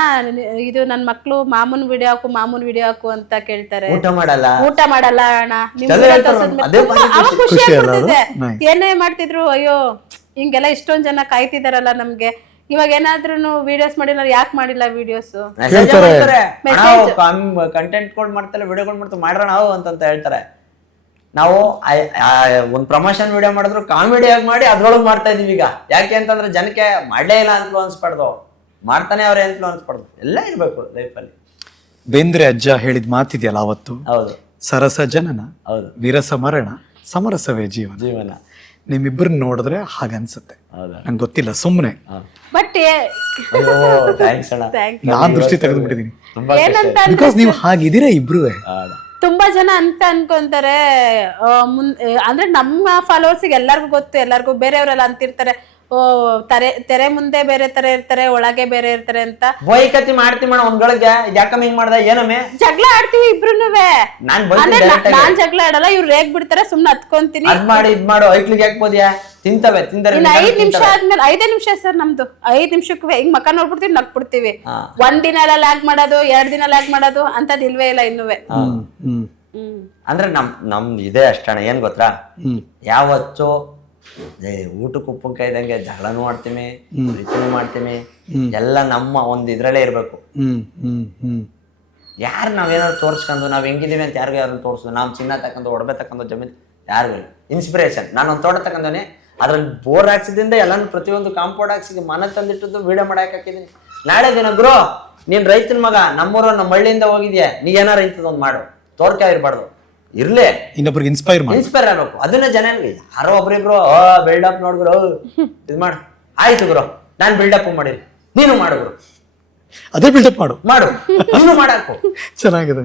ಇದು ನನ್ ಮಕ್ಳು ಮಾಮೂನ್ ವಿಡಿಯೋ ಹಾಕು ಮಾಮೂನ್ ವಿಡಿಯೋ ಹಾಕು ಅಂತ ಕೇಳ್ತಾರೆ.
ಊಟ ಮಾಡಲ್ಲ?
ಊಟ ಮಾಡಲ್ಲ ಅಣ್ಣ. ನಿಮ್ video ತುಂಬಾ- ಅವಾಗ ಖುಷಿ. ಏನೇ ಮಾಡ್ತಿದ್ರು ಅಯ್ಯೋ ಹಿಂಗೆಲ್ಲ ಇಷ್ಟೊಂದ್ ಜನ ಕಾಯ್ತಿದಾರಲ್ಲ ನಮ್ಗೆ. ಇವಾಗ ಏನಾದ್ರೂ ವಿಡಿಯೋಸ್ ಮಾಡಿಲ್ಲ ಯಾಕೆ ಮಾಡಿಲ್ಲ ವಿಡಿಯೋಸ್
ಹೇಳ್ತಾರೆ. ಮಾಡ್ತಾರೆ. ಕಂಟೆಂಟ್ ಕೊಂಡ್ ಮಾಡ್ತಾರೆ ವಿಡಿಯೋಗಳು ಮಾಡ್ತಾರೆ ಮಾಡ್ರಣ ಅಂತ ಅಂತಂತ ಹೇಳ್ತಾರೆ. ನಾವು ಆ- ಆ ಒಂದ್ ಪ್ರಮೋಷನ್ ವಿಡಿಯೋ ಮಾಡಿದ್ರು ಕಾಮಿಡಿ ಆಗಿ ಮಾಡಿ ಅದ್ರೊಳಗೆ ಮಾಡ್ತಾ ಇದೀವಿ ಈಗ. ಯಾಕೆ ಅಂತಂದ್ರೆ ಜನಕ್ಕೆ ಮಾಡ್ಲೇ ಇಲ್ಲ ಅಂತ ಅನ್ಸ್ಬಾರ್ದು. ಮಾಡ್ತಾನೆ ಅವ್ರ ಇನ್ಫ್ಲೂಯೆನ್ಸ್ ಅನ್ಸ್ಬಾರ್ದು ಎಲ್ಲ ಇರ್ಬೇಕು ಲೈಫಲ್ಲಿ
ಬೇಂದ್ರೆ ಅಜ್ಜ ಹೇಳಿದ ಮಾತಿದೆಯಲ್ಲ ಅವತ್ತು?
ಹೌದು.
ಸರಸ ಜನನ
ಹೌದು.
ವಿರಸ ಮರಣ ಸಮರಸವೇ ಜೀವನ.
ಜೀವನ.
ನಿಮ್ಮಿಬ್ಬರನ್ನ ನೋಡಿದ್ರೆ ಹಾಗನ್ಸುತ್ತೆ
ಹೌದಾ?
ನಂಗೆ ಗೊತ್ತಿಲ್ಲ ಸುಮ್ಮನೆ
ಬಟ್
ಅಯ್ಯೋ ಥ್ಯಾಂಕ್ಸ್ ಅಣ್ಣ.
Thank
ನಾನ್ ದೃಷ್ಟಿ ತೆಗೆದುಬಿಟ್ಟಿದ್ದೀನಿ
ಏನಂತ
ಬಿಕಾಸ್ ನೀವು ಹಾಗಿದ್ದೀರಾ ಇಬ್ರು
ತುಂಬಾ ಜನ ಅಂತ ಅನ್ಕೊಂತಾರೆ ಆ, ಮುನ್ ಅಂದ್ರೆ ನಮ್ಮ ಫಾಲೋವರ್ಸ್ ಎಲ್ಲರಿಗೂ ಗೊತ್ತು ಎಲ್ಲರಿಗೂ ಬೇರೆಯವರೆಲ್ಲ ಅಂತಿರ್ತಾರೆ. ತೆರೆ ತೆರೆ ಮುಂದೆ ಬೇರೆ ತರ ಇರ್ತಾರೆ ಒಳಗೆ ಬೇರೆ ಇರ್ತಾರೆ ಅಂತ.
ಬೈಕತಿ ಮಾಡ್ತಿ ಮಾಡ ಒಂದ್ಗಳಿಗೆ ಯಾಕಮ್ಮ ಹಿಂಗ್ ಮಾಡ್ದ? ಏನಮ್ಮೆ?
ಜಗಳ ಆಡ್ತೀವಿ ಇಬ್ರುನುವೆ.
ನಾನ್
ಅಂದ್ರೆ
ಬೈತೀನಿ
ನಾ- ನಾನ್ ಜಗಳ ಆಡಲ್ಲ ಇವ್ರು ರೇಗ್ ಬಿಡ್ತಾರೆ ಸುಮ್ನೆ ಹತ್ಕೊಂತೀನಿ.
ಅದ್ ಮಾಡಿ ಇದ್ ಮಾಡು. ಐಕ್ಲಿಗೆ ಹಾಕ್ಬೋದ್ಯಾ ತಿಂತವೆ ತಿಂದರೆ
ಇನ್ ಐದ್ ನಿಮಿಷ ಆದ್ಮೇಲೆ ಐದೇ ನಿಮಿಷ ಸರ್ ನಮ್ದು. ಐದ್ ನಿಮಿಷಕ್ಕೆ ಹಿಂಗ್ ಮಕ್ಕ ನೋಡ್ಬಿಡ್ತೀವಿ ನಕ್ಬಿಡ್ತೀವಿ
ಹಾ.
ಒಂದ್ ದಿನ ಎಲ್ಲ ಲ್ಯಾಗ್ ಮಾಡೋದು ಎರಡ್ ದಿನ ಲ್ಯಾಗ್ ಮಾಡೋದು ಅಂತದ್ ಇಲ್ವೇ ಇಲ್ಲ ಇನ್ನುವೆ.
ಹ್ಮ್
ಹ್ಮ್.
ಅಂದ್ರೆ ನಮ್ ನಮ್ದು ಇದೆ ಅಷ್ಟಣ ಏನ್ ಗೊತ್ತಾ? ಯಾವತ್ತು ಏ ಊಟಕ್ಕೆ ಉಪ್ಪಿನಕಾಯಿ ಇದ್ದಂಗೆ ಜಗಳನು ಮಾಡ್ತೀನಿ ಪ್ರೀತಿನೂ ಮಾಡ್ತೀನಿ ಎಲ್ಲ ನಮ್ಮ ಒಂದು ಇದ್ರಲ್ಲೇ ಇರಬೇಕು.
ಹ್ಮ್ ಹ್ಮ್ ಹ್ಮ್.
ಯಾರು ನಾವೇನಾದ್ರು ತೋರ್ಸ್ಕೊಂಡು ನಾವು ಹೆಂಗಿದ್ದೀವಿ ಅಂತ ಯಾರಿಗೂ ಯಾರು ತೋರ್ಸೋದು? ನಾವು ಚಿನ್ನ ತಕ್ಕಂದು ಒಡವೆ ತಕ್ಕಂದು ಜಮೀನ್ ಯಾರಿಗೂ ಇನ್ಸ್ಪಿರೇಷನ್ ನಾನು ಒಂದು ತೋಟ ತಕ್ಕಂದೇ ಅದ್ರಲ್ಲಿ ಬೋರ್ ಹಾಕ್ಸಿದ್ರಿಂದ ಎಲ್ಲಾನು ಪ್ರತಿಯೊಂದು ಕಾಂಪೌಂಡ್ ಹಾಕ್ಸಿದ್ದು ಮನೆ ತಂದಿಟ್ಟದ್ದು ವಿಡಿಯೋ ಮಾಡಕ್ಕೆ ಹಾಕಿದ್ದೀನಿ ನಾಳೆ ದಿನ ಗುರು ನೀನು ರೈತನ ಮಗ ನಮ್ಮೂರ ನಮ್ಮ ಹಳ್ಳಿಯಿಂದ ಹೋಗಿದ್ಯಾ? ನೀ ಏನಾರ ಇಂಥದ್ದೊಂದು ಮಾಡು. ತೋರ್ಕ ಇರ್ಬಾರ್ದು ಇರ್ಲಿ.
ಇನ್ನೊಬ್ರಿಗೆ ಇನ್ಸ್ಪೈರ್ ಮಾಡಿ.
ಇನ್ಸ್ಪೈರ್ ಆಗ್ಬೇಕು. ಅದನ್ನ ಜನ ಯಾರೋ ಒಬ್ರಿಬ್ರು ಬಿಲ್ಡಪ್ ನೋಡ್ಬಿಡು ಇದ್ ಮಾಡು. ಆಯ್ತು ಗುರು. ನಾನ್ ಬಿಲ್ಡಪ್ ಮಾಡಿರಿ ನೀನು ಮಾಡು ಗುರು.
ಅದೇ ಬಿಲ್ಡಪ್ ಮಾಡು.
ಮಾಡು. ನೀನು ಮಾಡಾಕು.
ಚೆನ್ನಾಗಿದೆ.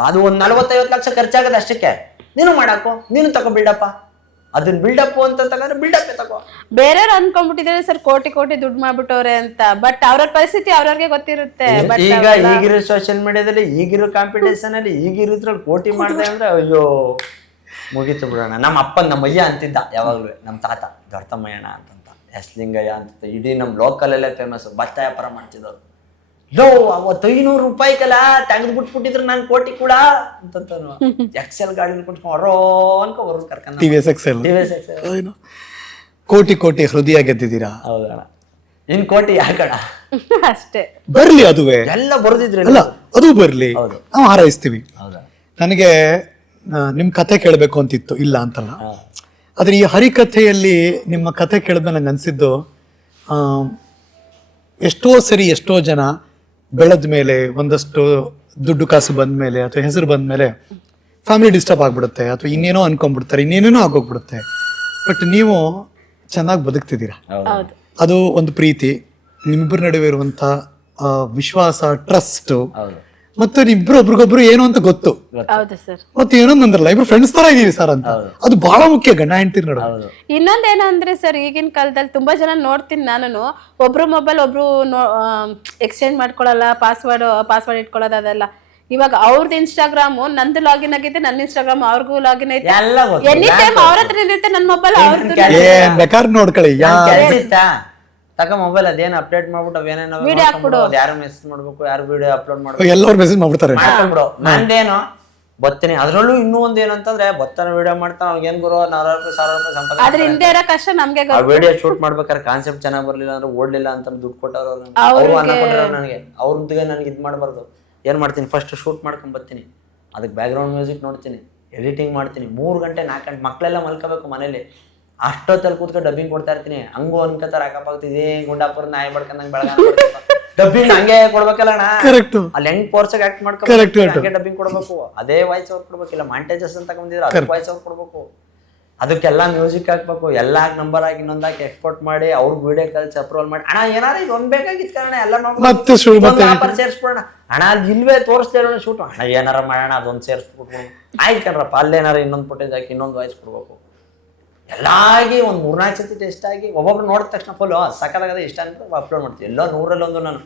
ಅದು ಒಂದ್ ನಲ್ವತ್ತೈವತ್ತು ಲಕ್ಷ ಖರ್ಚಾಗದ ಅಷ್ಟಕ್ಕೆ. ನೀನು ಮಾಡಾಕು. ನೀನು ತಗೋ ಬಿಲ್ಡಪ್ಪ ಅದನ್ನ ಬಿಲ್ಡಪ್ ಅಂತಂದ್ರೆ ಬಿಲ್ಡಪ್ ತಗೋ.
ಬೇರೆಯವ್ರು ಅನ್ಕೊಂಡ್ಬಿಟ್ಟಿದ್ದಾರೆ ಸರ್ ಕೋಟಿ ಕೋಟಿ ದುಡ್ಡು ಮಾಡ್ಬಿಟ್ಟವ್ರೆ ಅಂತ. ಬಟ್ ಅವ್ರ ಪರಿಸ್ಥಿತಿ ಅವ್ರವ್ರಿಗೆ ಗೊತ್ತಿರುತ್ತೆ.
ಈಗ ಈಗಿರೋ ಸೋಷಿಯಲ್ ಮೀಡಿಯಾದಲ್ಲಿ ಈಗಿರೋ ಕಾಂಪಿಟೇಷನ್ ಅಲ್ಲಿ ಈಗಿರೋದ್ರಲ್ಲಿ ಕೋಟಿ ಮಾಡಿದೆ ಅಂದ್ರೆ ಅಯ್ಯೋ ಮುಗೀತು ಬಿಡೋಣ. ನಮ್ಮ ಅಪ್ಪ ನಮ್ಮ ಅಯ್ಯ ಅಂತಿದ್ದ ಯಾವಾಗ್ಲೂ. ನಮ್ಮ ತಾತ ದೊಡ್ಡಮ್ಮಯ್ಯಣ್ಣ ಅಂತಂತ ಎಸ್ ಲಿಂಗಯ್ಯ ಅಂತ ಇಡೀ ನಮ್ಮ ಲೋಕಲಲ್ಲೇ ಫೇಮಸ್ ಭತ್ತ ವ್ಯಾಪಾರ ಮಾಡ್ತಿದ್ದವ್ರು. ಲೋ ಅವತ್ತು ಐನೂರು ರೂಪಾಯಿಗೆಲ್ಲ ತೆಗೆದು ಬಿಟ್ಬಿಟ್ಟಿದ್ರು ನಾನು ಕೋಟಿ ಕೂಡ ಅಂತಂತನು. ಎಕ್ಸೆಲ್ ಗಾಡಿ ಕುಟ್ಕೊಂಡು ಹೊರೋ ಅನ್ಕೊ ಬರೋದು ಕರ್ಕೊಂಡು
T V S Excel
T V S Excel
ಏನು? ಕೋಟಿ ಕೋಟಿ ಹೃದಯ ಗೆದ್ದಿದ್ದೀರಾ?
ಹೌದಣ್ಣ. ಇನ್ ಕೋಟಿ ಯಾಕಣ
ಅಷ್ಟೇ.
ಬರ್ಲಿ ಅದುವೇ.
ಎಲ್ಲ ಬರ್ದಿದ್ರೆ
ಅಲ್ಲ ಅದು ಬರ್ಲಿ. ನಾವು ಹಾರೈಸ್ತೀವಿ.
ಹೌದಾ?
ನನಗೆ ನಿಮ್ಮ ನಿಮ್ ಕತೆ ಕೇಳಬೇಕು ಅಂತಿತ್ತು. ಇಲ್ಲ ಅಂತಲ್ಲ. ಆದರೆ ಈ ಹರಿಕಥೆಯಲ್ಲಿ ನಿಮ್ಮ ಕತೆ ಕೇಳಿದ್ಮೇಲೆ ನಂಗೆ ಅನ್ಸಿದ್ದು ಆ, ಎಷ್ಟೋ ಸರಿ ಎಷ್ಟೋ ಜನ ಬೆಳೆದ ಮೇಲೆ ಒಂದಷ್ಟು ದುಡ್ಡು ಕಾಸು ಬಂದ ಮೇಲೆ ಅಥವಾ ಹೆಸರು ಬಂದ ಮೇಲೆ ಫ್ಯಾಮಿಲಿ ಡಿಸ್ಟರ್ಬ್ ಆಗ್ಬಿಡುತ್ತೆ ಅಥವಾ ಇನ್ನೇನೋ ಅನ್ಕೊಂಡ್ಬಿಡ್ತಾರೆ ಇನ್ನೇನೇನೋ ಆಗೋಗ್ಬಿಡುತ್ತೆ. ಬಟ್ ನೀವು ಚೆನ್ನಾಗಿ ಬದುಕ್ತಿದ್ದೀರಾ? ಅದು ಒಂದು ಪ್ರೀತಿ ನಿಮ್ಮಿಬ್ಬರ ನಡುವೆ ಇರುವಂತ ವಿಶ್ವಾಸ ಟ್ರಸ್ಟ್ ಮತ್ತು ಇಬ್ರು ಒಬ್ರಿಗೊಬ್ರು ಏನು ಅಂತ ಗೊತ್ತು.
ಹೌದು ಸರ್.
ಮತ್ತೆ ಏನೊಂದು ಅಂದ್ರಲ್ಲ ಇಬ್ರು ಫ್ರೆಂಡ್ಸ್ ತರ ಇದೀವಿ ಸರ್ ಅಂತ. ಅದು ಬಹಳ ಮುಖ್ಯ ಗಂಡ ಹೆಂಡತಿ ನೋಡ
ಇನ್ನೊಂದ್
ಇನ್ನೊಂದೇನು ಅಂದ್ರೆ ಸರ್ ಈಗಿನ ಕಾಲದಲ್ಲಿ ತುಂಬಾ ಜನ ನೋಡ್ತೀನಿ ನಾನು ಒಬ್ರು ಮೊಬೈಲ್ ಒಬ್ರು ಎಕ್ಸ್ಚೇಂಜ್ ಮಾಡ್ಕೊಳ್ಳಲ್ಲ ಪಾಸ್ವರ್ಡ್ ಪಾಸ್ವರ್ಡ್ ಇಟ್ಕೊಳ್ಳೋದು ಅದೆಲ್ಲ. ಇವಾಗ ಅವ್ರದ್ದು ಇನ್ಸ್ಟಾಗ್ರಾಮ್ ನಂದು ಲಾಗಿನ್ ಆಗಿದೆ ನನ್ನ ಇನ್ಸ್ಟಾಗ್ರಾಮ್ ಅವ್ರಿಗೂ ಲಾಗಿನ್ ಐತೆ.
ಎಲ್ಲ ಗೊತ್ತು.
ಎನಿ ಟೈಮ್ ಅವ್ರ ಹತ್ರ ಇರುತ್ತೆ ನನ್ನ ಮೊಬೈಲ್ ಅವ್ರದ್ದು
ಏನ್ ಬೇಕಾದ್ರೆ ನೋಡ್ಕೊಳ್ಳಿ. ಯಾ
ತಕ ಮೊಬೈಲ್ ಅದೇನ್ ಅಪ್ಡೇಟ್ ಮಾಡ್ಬಿಟ್ಟು ಅವೇನೇನೋ ಯಾರು ಮೆಸೇಜ್ ಮಾಡ್ಬೇಕು ಯಾರು ವಿಡಿಯೋ ಅಪ್ಲೋಡ್ ಮಾಡ್ಬೇಕು.
ಎಲ್ಲರೂ ಮೆಸೇಜ್ ಮಾಡ್ಬಿಡ್ತಾರೆ.
ಮಾಡ್ಕೊಂಡ್ಬಿಡು. ನಂದೇನು ಬತ್ತೀನಿ. ಅದ್ರಲ್ಲೂ ಇನ್ನೂ ಒಂದ್ ಏನಂತಂದ್ರೆ ಬತ್ತನ ವಿಡಿಯೋ ಮಾಡ್ತಾ ಅವ್ನಿಗೆ ಏನ್ ಗುರು? ನೂರ ರೂಪಾಯಿ ಸಾವಿರ ರೂಪಾಯಿ ಸಂಪಾದನೆ
ಅದ್ರ ಹಿಂದೆ ಇರೋ ಕಷ್ಟ ನಮ್ಗೆ
ಆ ವಿಡಿಯೋ ಶೂಟ್ ಮಾಡ್ಬೇಕಾದ್ರೆ ಕಾನ್ಸೆಪ್ಟ್ ಚೆನ್ನಾಗಿ ಬರ್ಲಿಲ್ಲ ಅಂದ್ರೆ ಓಡ್ಲಿಲ್ಲ ಅಂತ ದುಡ್ಡು ಕೊಟ್ಟವ್ರು ಅವ್ರು ನಂಗೆ. ಅವ್ರು ಅನ್ನ ಕೊಟ್ಟರು ನನಗೆ. ಅವ್ರದ್ದಿಗೆ ನನಗೆ ಇದ್ ಮಾಡಬಾರ್ದು. ಏನ್ ಮಾಡ್ತೀನಿ? ಫಸ್ಟ್ ಶೂಟ್ ಮಾಡ್ಕೊಂಡ್ ಬರ್ತೀನಿ ಅದಕ್ಕೆ ಬ್ಯಾಕ್ಗ್ರೌಂಡ್ ಮ್ಯೂಸಿಕ್ ನೋಡ್ತೀನಿ. ಎಡಿಟಿಂಗ್ ಮಾಡ್ತೀನಿ. ಮೂರು ಗಂಟೆ ನಾಲ್ಕು ಗಂಟೆ ಮಕ್ಕಳೆಲ್ಲ ಮಲ್ಕೋಬೇಕು ಮನೇಲಿ. ಅಷ್ಟೊತ್ತಲ್ಲಿ ಕೂತ್ಕೊಂಡು ಡಬ್ಬಿಂಗ್ ಕೊಡ್ತಾ ಇರ್ತೀನಿ. ಹಂಗು ಅನ್ಕೋತಾರ ಅಕ್ಕಪ್ಪ ಇದೇ ಗುಂಡಾಪುರ ನಾಯಿ ಬಡ್ಕೊಂಡಂಗೆ ಬೆಳಗ ಡಬ್ಬಿಂಗ್ ಹಂಗೆ ಕೊಡ್ಬೇಕಲ್ಲ ಅಣ್ಣ.
ಕರೆಕ್ಟ್
ಅಲ್ಲಿ ಹೆಂಗ್ ಪೋರ್ಸಾಗ ಆಕ್ಟ್ ಮಾಡ್ಕೊಂಡು. ಹಂಗೆ ಡಬ್ಬಿಂಗ್ ಕೊಡ್ಬೇಕು. ಅದೇ ವಾಯ್ಸ್ ಅವ್ರು ಕೊಡ್ಬೇಕಿಲ್ಲ. ಮಾಂಟೇಜಸ್ ಅಂತ ಬಂದಿದ್ರು ಅದಕ್ಕೆ ವಾಯ್ಸ್ ಅವ್ರು ಕೊಡ್ಬೇಕು. ಅದಕ್ಕೆಲ್ಲ ಮ್ಯೂಸಿಕ್ ಹಾಕ್ಬೇಕು. ಎಲ್ಲ ನಂಬರ್ ಆಗಿ ಇನ್ನೊಂದಾಕಿ ಎಕ್ಸ್ಪೋರ್ಟ್ ಮಾಡಿ ಅವ್ರ ವಿಡಿಯೋ ಕಲ್ಸಿ ಅಪ್ರೂವಲ್ ಮಾಡಿ. ಅಣ್ಣ ಏನಾರ ಇದು ಒಂದ್ ಬೇಕಾಗಿತ್ತು ಕಾರಣ ಎಲ್ಲ ಆಫರ್ ಸೇರಿಸ್ಬಿಡೋಣ. ಅಣ್ಣ ಅದು ಇಲ್ವೇ ತೋರಿಸ್ತಾ ಇರೋಣ ಶೂಟ್ ಅಣ್ಣ ಏನಾರ ಮಾಡೋಣ ಅದೊಂದು ಸೇರಿಸ್ಬಿಟ್ಟು ಆಯ್ತು ಕಣ್ರಪ್ಪ ಅಲ್ಲೇನಾರ ಇನ್ನೊಂದು ಫುಟೇಜ್ ಹಾಕಿ ಇನ್ನೊಂದು ವಾಯ್ಸ್ ಕೊಡ್ಬೇಕು. ಎಲ್ಲಾಗಿ ಒಂದು ಮೂರ್ನಾಲ್ಕು ಸತಿ ಟೆಸ್ಟ್ ಆಗಿ ಒಬ್ಬೊಬ್ರು ನೋಡಿದ ತಕ್ಷಣ ಫುಲ್ ಸಕ್ಕದಾಗದ ಇಷ್ಟ ಅಂತ ಅಪ್ಲೋಡ್ ಮಾಡ್ತೀವಿ ಎಲ್ಲೋ ನೂರಲ್ಲಿ ಒಂದು ನಾನು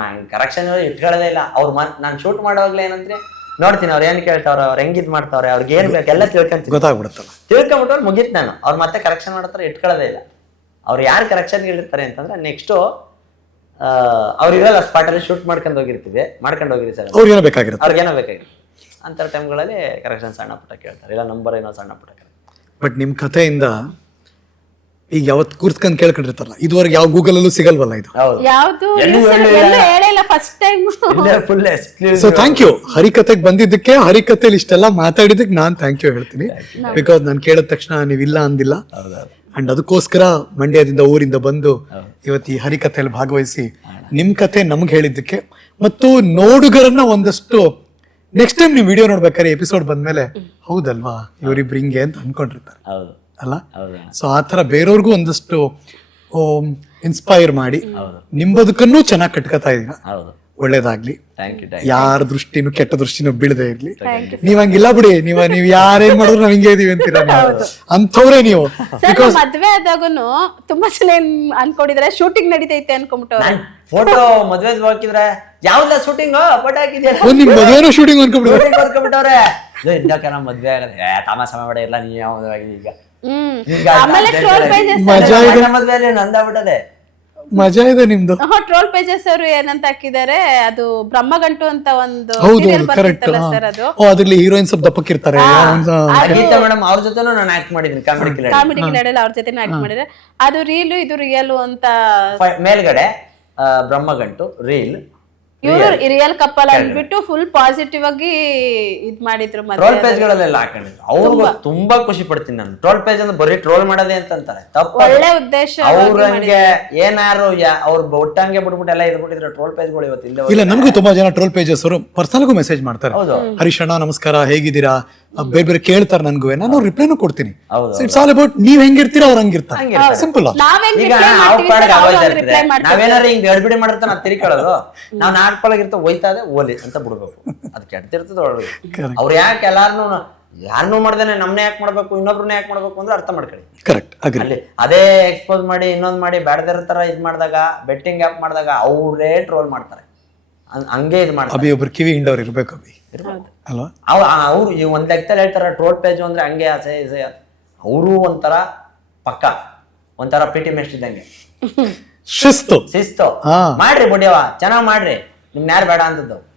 ನಾನು ಕರೆಕ್ಷನ್ ಇಟ್ಕೊಳ್ಳೋದೇ ಇಲ್ಲ. ಅವ್ರು ಮನ್ ನಾನು ಶೂಟ್ ಮಾಡೋವಾಗ್ಲೇ ಏನಂದ್ರೆ ನೋಡ್ತೀನಿ ಅವ್ರು ಏನು ಕೇಳ್ತಾವ್ರೆ ಅವ್ರು ಹೆಂಗಿದ್ ಮಾಡ್ತಾವ್ರೆ ಅವ್ರಿಗೆ ಏನು ಬೇಕು ಎಲ್ಲ ತಿಳ್ಕೊಂತೀನಿ.
ಗೊತ್ತಾಗ್ಬಿಡುತ್ತಲ್ಲ.
ತಿಳ್ಕೊಂಬಿಟ್ಟು ಮುಗೀತು ನಾನು. ಅವ್ರು ಮತ್ತೆ ಕರೆಕ್ಷನ್ ಮಾಡ್ತಾರೆ ಇಟ್ಕೊಳ್ಳೋದೇ ಇಲ್ಲ. ಅವ್ರು ಯಾರು ಕರೆಕ್ಷನ್ ಹೇಳಿರ್ತಾರೆ ಅಂತಂದ್ರೆ ನೆಕ್ಸ್ಟು ಅವ್ರು ಇರಲ್ಲ ಸ್ಪಾಟಲ್ಲಿ ಶೂಟ್ ಮಾಡ್ಕೊಂಡು ಹೋಗಿರ್ತೀವಿ ಮಾಡ್ಕೊಂಡು ಹೋಗಿರಿ ಸರ್
ಅವ್ರಿಗೇನೋ ಬೇಕಾಗಿರುತ್ತೆ.
ಅವ್ರಿಗೇನೋ ಬೇಕಾಗಿರುತ್ತೆ. ಅಂಥ ಟೈಮ್ಗಳಲ್ಲಿ ಕರೆಕ್ಷನ್ ಸಣ್ಣ ಪುಟ್ಟ ಕೇಳ್ತಾರೆ. ಇಲ್ಲ ನಂಬರ್ ಏನೋ ಸಣ್ಣ ಪುಟ್ಟ ಕೇಳ್ತಾರೆ.
ಬಟ್ ನಿಮ್ಮ ಕಥೆಯಿಂದ ಈಗ ಯಾವತ್ತು ಕೂರ್ಸ್ಕೊಂಡ್ ಕೇಳ್ಕೊಂಡಿರ್ತಾರಲ್ಲ ಇದುವರೆಗೆ ಯಾವ ಗೂಗಲ್ ಅಲ್ಲೂ ಸಿಗಲ್ವಲ್ಲ ಇದು?
ಹೌದು.
ಯಾವ್ದು?
ಎಲ್ಲೂ
news ಅಲ್ಲಿ
ಹೇಳಿಲ್ಲ.
ಎಲ್ಲೂ ಹೇಳಿಲ್ಲ ಫಸ್ಟ್ ಟೈಮ್
ಇಲ್ಲೇ ಫುಲ್
ಸೊ ಥ್ಯಾಂಕ್ ಯು ಹರಿಕತೆಗೆ ಬಂದಿದ್ದಕ್ಕೆ ಹರಿಕತೆಲಿ ಇಷ್ಟೆಲ್ಲ ಮಾತಾಡಿದ್ದಕ್ಕೆ ನಾನು ಥ್ಯಾಂಕ್ ಯು ಹೇಳ್ತೀನಿ. ಬಿಕಾಸ್ ನಾನು ಕೇಳಿದ ತಕ್ಷಣ ನೀವಿಲ್ಲ ಅಂದಿಲ್ಲ. ಅಂಡ್ ಅದಕ್ಕೋಸ್ಕರ ಮಂಡ್ಯದಿಂದ ಊರಿಂದ ಬಂದು ಇವತ್ತು ಈ ಹರಿಕಥೆಯಲ್ಲಿ ಭಾಗವಹಿಸಿ ನಿಮ್ ಕಥೆ ನಮ್ಗೆ ಹೇಳಿದ್ದಕ್ಕೆ ಮತ್ತು ನೋಡುಗರನ್ನ ಒಂದಷ್ಟು ನೆಕ್ಸ್ಟ್ ಟೈಮ್ ನೀವು ವಿಡಿಯೋ ನೋಡ್ಬೇಕಾದ್ರೆ ಎಪಿಸೋಡ್ ಬಂದ್ಮೇಲೆ ಹೌದಲ್ವಾ? ಇವರಿಬ್ರು ಹಿಂಗೆ ಅಂತ ಅನ್ಕೊಂಡಿರ್ತಾರೆ.
ಹೌದು.
ಅಲ್ಲ? ಸೊ ಆ ಥರ ಬೇರೆಯವ್ರಿಗೂ ಒಂದಷ್ಟು ಇನ್ಸ್ಪೈರ್ ಮಾಡಿ ನಿಮ್ ಬದುಕನ್ನು ಚೆನ್ನಾಗಿ ಕಟ್ಕೋತಾ ಇದೀರ?
ಹೌದು.
ಒಳ್ಳೇದಾಗ್ಲಿ.
ಥ್ಯಾಂಕ್ ಯು ಥ್ಯಾಂಕ್
ಯಾರ ದೃಷ್ಟಿನು ಕೆಟ್ಟ ದೃಷ್ಟಿನೂ ಬೀಳದೆ ಇರ್ಲಿ. ನೀವ್ ಹಂಗಿಲ್ಲ ಬಿಡಿ ನೀವ್ ನೀವ್ ಯಾರೇನ್ ಮಾಡಿದ್ರು ನಾವ್ ಹಿಂಗೆ ಇದೀವಿ ಅಂತೀರ ಅಂತವ್ರೆ ಅಂಥವ್ರೇ ನೀವು.
ಮದ್ವೆ ಆದಾಗನು ತುಂಬಾ ಜನ ಏನ್ ಅನ್ಕೊಂಡಿದ್ರೆ ಶೂಟಿಂಗ್ ನಡೀತೈತೆ
ಅನ್ಕೊಂಡ್ಬಿಟ್ಟು ಫೋಟೋ ಮದ್ವೆದ್ ಹಾಕಿದ್ರೆ ಯಾವ್ದ ಶೂಟಿಂಗ್ ಫೋಟೋ ಹಾಕಿದ್ಯಾ
ನಿಮ್ ಮದ್ವೆನೂ ಶೂಟಿಂಗ್ ಅನ್ಕೊಂಡ್ಬಿಡ್ತಾರೆ
ಶೂಟಿಂಗ್ ಹೊಡ್ಕೊಂಡ್ಬಿಟ್ಟವ್ರೆ ಇಂದಕ್ಕೆ ನಮ್ಮ ಮದ್ವೆ ಆಗಲ್ಲ ಏ ತಮಾಷೆ ಸಮಯ ಬೇಡ ಇಲ್ಲ ನೀ ಯಾವ ಮದ್ವೆ ಆಗಿದೆ ಈಗ
ಆಮೇಲೆ.
ನನ್ನ ನಂದಾಗ್ಬಿಟ್ಟದೆ.
ಮಜಾ ಇದೆ ನಿಮ್ದು?
ಟ್ರೋಲ್ ಪೇಜಸ್ ಅವರು ಏನಂತ ಹಾಕಿದ್ದಾರೆ ಅದು ಬ್ರಹ್ಮಗಂಟು ಅಂತ ಒಂದು
ಹೌದು
serial
ಕರೆಕ್ಟ್
ಬರ್ತಿತ್ತಲ್ಲ ಸರ್ ಅದು.
ಓ ಅದ್ರಲ್ಲಿ ಹೀರೋಯಿನ್ ಸ್ವಲ್ಪ ದಪ್ಪಕ್ಕಿರ್ತಾರೆ. ಇರ್ತಾರೆ
ಗೀತಾ ಮೇಡಮ್ ಅವ್ರ ಜೊತೆನೂ ನಾನು ಆಕ್ಟ್ ಮಾಡಿದ್ದೀನಿ ಕಾಮಿಡಿ ಕಿಲಾಡಿ
ಕಾಮಿಡಿ ಕಿಲಾಡಿ ಅವ್ರ ಜೊತೆ ಆಕ್ಟ್ ಮಾಡಿದ್ರೆ ಅದು ರೀಲು ಇದು ರಿಯಲ್ ಅಂತ
ಮೇಲ್ಗಡೆ ಆ, ಬ್ರಹ್ಮಗಂಟು ರೀಲ್
ಇವರು ರಿಯಲ್ ಕಪ್ಪಲ್ ಅಂದ್ಬಿಟ್ಟು ಫುಲ್ ಪಾಸಿಟಿವ್ ಆಗಿ ಇದ್ ಮಾಡಿದ್ರು
ಟ್ರೋಲ್ ಪೇಜ್ ಗಳಲ್ಲೆಲ್ಲ ಹಾಕೊಂಡಿದ್ರು ಅವ್ರು ತುಂಬಾ. ಖುಷಿ ಪಡ್ತೀನಿ ನಾನು. ಟ್ರೋಲ್ ಪೇಜ್ ಅಂದ್ರೆ ಬರೀ ಟ್ರೋಲ್ ಮಾಡೋದೇ ಅಂತಂತಾರೆ. ತಪ್ಪು
ಒಳ್ಳೆ ಉದ್ದೇಶ
ಅವ್ರಂಗೆ ಏನಾರು ಅವ್ರ ಅವ್ರು ಒಟ್ಟಂಗೆ ಬಿಟ್ಬಿಟ್ಟು ಎಲ್ಲ ಇದ್ಬಿಟ್ಟಿದ್ರೆ ಟ್ರೋಲ್ ಪೇಜ್ಗಳು ಇವತ್ತು ಇಲ್ಲೇ
ಇಲ್ಲ ನಮಗೂ ತುಂಬಾ ಜನ ಟ್ರೋಲ್ ಪೇಜಸ್ ಅವರು ಪರ್ಸನಲ್ಗೂ ಮೆಸೇಜ್ ಮಾಡ್ತಾರೆ.
ಹೌದು.
ಹರೀಶಣ್ಣ ನಮಸ್ಕಾರ ಹೇಗಿದ್ದೀರಾ? ಬೇರೆ ಬೇರೆ ಕೇಳ್ತಾರೆ ನನ್ಗೂ ನಾನು ರಿಪ್ಲೈನು ಕೊಡ್ತೀನಿ. ಇಟ್ಸ್ ಆಲ್ ಅಬೌಟ್ ನೀವ್ ಹೆಂಗಿರ್ತೀರ ಅವ್ರು ಹಂಗಿರ್ತಾರೆ. ಸಿಂಪಲ್
ನಾವ್ ಹೆಂಗ್
ಈಗ
ಮಾಡ್ತೀವಿ
ಪಾಡಿಗೆ ಇರ್ತಾರೆ
ಮಾಡ್ತಾರೆ.
ನಾವೇನಾರ ಹಿಂಗ್ ಗಡ್ಬಿಡಿ ಮಾಡಿರ್ತ ನಾವ್ ತಿರ್ಕೊಳ್ಳೋದು. ನಾವ್ ನಾಟ್ಕೊಳಗಿರ್ತ ಹೋಯ್ತಾದೆ ಓಲಿ ಅಂತ ಬಿಡ್ಬೇಕು. ಅದ್ ಕೆಡ್ತಿರ್ತದ ಒಳಗೆ. ಅವ್ರು ಯಾಕೆ ಎಲ್ಲಾರ್ನು ಯಾರನ್ನೂ ಮಾಡ್ದೇನೆ ನಮ್ನೇ ಯಾಕೆ ಮಾಡ್ಬೇಕು ಇನ್ನೊಬ್ರನ್ನ ಯಾಕೆ ಮಾಡ್ಬೇಕು ಅಂದ್ರೆ ಅರ್ಥ ಮಾಡ್ಕೊಳ್ಳಿ.
ಕರೆಕ್ಟ್ ಅಗ್ರಿ
ಅಲ್ಲಿ ಅದೇ ಎಕ್ಸ್ಪೋಸ್ ಮಾಡಿ ಇನ್ನೊಂದ್ ಮಾಡಿ ಬೇಡದಿರೋ ತರ ಇದ್ ಮಾಡಿದಾಗ ಬೆಟ್ಟಿಂಗ್ ಆ್ಯಪ್ ಮಾಡಿದಾಗ ಅವರೇ ಟ್ರೋಲ್ ಮಾಡ್ತಾರೆ. ಹಂಗ್- ಹಂಗೆ ಇದು ಮಾಡ್ತಾರೆ.
ಅಭಿ ಒಬ್ರು ಕಿವಿ ಹಿಂಡವ್ರು ಇರ್ಬೇಕು ಅಭಿ. ಅಲ್ವಾ?
ಅವ್ ಅವ್ರು ಈ ಒಂದು ಲೆಕ್ಕದಲ್ಲಿ ಹೇಳ್ತಾರೆ ಟ್ರೋಲ್ ಪೇಜ್ ಅಂದ್ರೆ ಹಂಗೆ ಆಸೆ ಇಸೆ ಅವರು ಒಂಥರ ಪಕ್ಕ. ಒಂಥರ ಪಿ ಟಿ ಮೆಸ್ಟ್ ಇದ್ದಂಗೆ.
ಶಿಸ್ತು.
ಶಿಸ್ತು.
ಹಾ.
ಮಾಡ್ರಿ ಬುಡಿಯವ ಚೆನ್ನಾಗ್ ಮಾಡ್ರಿ. ನಿಮ್ನ ಯಾರು ಬೇಡ ಅಂತದ್ದು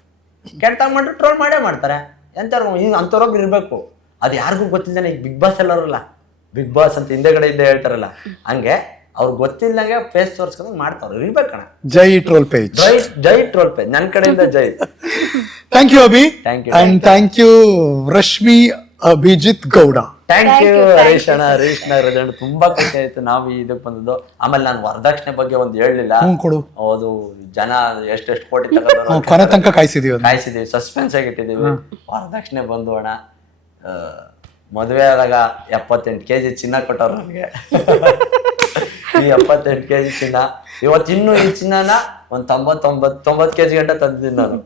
ಕೆಟ್ಟಾಗ ಮಾಡ್ರಿ ಟ್ರೋಲ್ ಮಾಡೇ ಮಾಡ್ತಾರೆ. ಎಂತಾರು ಈಗ ಅಂಥವ್ರೊಬ್ರು ಇರ್ಬೇಕು. ಅದು ಯಾರಿಗೂ ಗೊತ್ತಿಲ್ಲ ಈಗ ಬಿಗ್ ಬಾಸ್ ಎಲ್ಲರಲ್ಲ ಬಿಗ್ ಬಾಸ್ ಅಂತ ಹಿಂದೆಗಡೆ ಇದ್ದೇ ಹೇಳ್ತಾರಲ್ಲ. ಹಂಗೆ ಅವ್ರಿಗೆ ಗೊತ್ತಿಲ್ಲಂಗೆ ಫೇಸ್ ತೋರಿಸ್ಕೊಂಡು ಮಾಡ್ತಾವ್ರು. ಇರ್ಬೇಕಣ
ಜೈ ಟ್ರೋಲ್ ಪೇಜ್
ಜೈ ಜೈ ಟ್ರೋಲ್ ಪೇಜ್ ನನ್ನ ಕಡೆಯಿಂದ ಜೈ.
Thank you Abhi
thank you
and thank you Rashmi Abhijit Gowda
thank you Harish ಅಣ್ಣ ಹರೀಶ್ ನಗರ ತುಂಬಾ ಖುಷಿ ಆಯ್ತು ನಾವು ಇದಕ್ಕೆ ಬಂದದ್ದು. ಆಮೇಲೆ ನಾನು ವರದಕ್ಷಿಣೆ ಬಗ್ಗೆ ಒಂದು ಹೇಳಲಿಲ್ಲ.
ಹ್ಞೂ ಕೊಡು.
ಅದು ಜನ ಎಷ್ಟೆಷ್ಟು ಕೋಟಿ ತಗೊಂಡ್ರು
ಕೊನೆ ತನಕ ಕಾಯಿಸಿದೀವಿ ಅದನ್ನ.
ಕಾಯಿಸಿದೀವಿ. ಸಸ್ಪೆನ್ಸ್ ಆಗಿ ಇಟ್ಟಿದೀವಿ. ವರದಕ್ಷಿಣೆ ಬಂದು ಅಣ್ಣ ಮದುವೆ ಆದಾಗ ಎಪ್ಪತ್ತೆಂಟು ಕೆ ಜಿ ಚಿನ್ನ ಕೊಟ್ಟವ್ರು ನನಗೆ ಈ ಎಪ್ಪತ್ತೆಂಟು ಕೆ ಜಿ ಚಿನ್ನ. ಇವತ್ತು ಇನ್ನು ಈ ಚಿನ್ನನ ಒಂದ್ ತೊಂಬತ್ತೊಂಬತ್ ತೊಂಬತ್ತು ಕೆ ಜಿ ಗಂಟ ತಂದಿದ್ದೀನಿ ನಾನು.